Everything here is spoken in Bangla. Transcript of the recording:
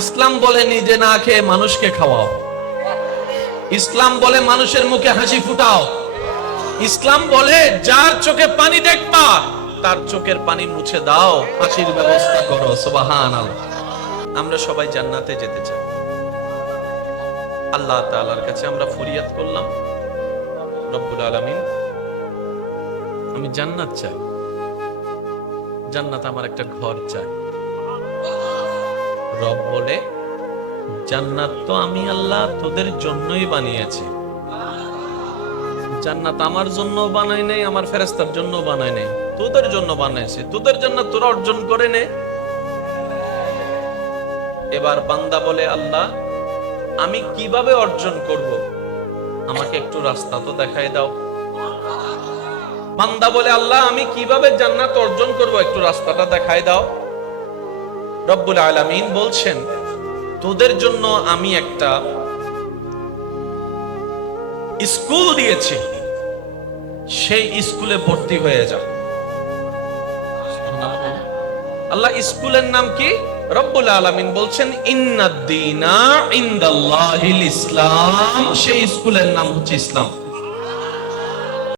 ইসলাম বলে নিজে না খেয়ে মানুষকে খাওয়াও। ইসলাম বলে মানুষের মুখে হাসি ফুটাও। ইসলাম বলে যার চোখে পানি দেখবা তার চোখের পানি মুছে দাও, হাসির ব্যবস্থা করো। সুবহানাল্লাহ। আমরা সবাই জান্নাতে যেতে চাই। আল্লাহ তাআলার কাছে আমরা ফরিয়াদ করলাম, রব্বুল আলামিন আমি জান্নাত চাই, জান্নাত আমার একটা ঘর চাই। রব বলে জান্নাত তো আমি আল্লাহ তোদের জন্যই বানিয়েছি। জান্নাত আমার জন্য বানাই নাই, আমার ফেরেশতার জন্য বানাই নাই, তোদের জন্য বানাইছি। তোদের জান্নাত তোরা অর্জন করে নে। এবার বান্দা বলে আল্লাহ আমি কিভাবে অর্জন করব, আমাকে একটু রাস্তা তো দেখাই দাও। বান্দা বলে আল্লাহ আমি কিভাবে জান্নাত অর্জন করব, একটু রাস্তাটা দেখাই দাও। রব্বুল আলামিন বলছেন তোদের জন্য আমি একটা স্কুল দিয়েছি, সেই স্কুলে ভর্তি হয়ে যা। আল্লাহ স্কুলের নাম কি? রব্বুল আলামিন বলছেন ইন্নাদ দীনা ইনদাল্লাহিল ইসলাম, সেই স্কুলের নাম হচ্ছে ইসলাম।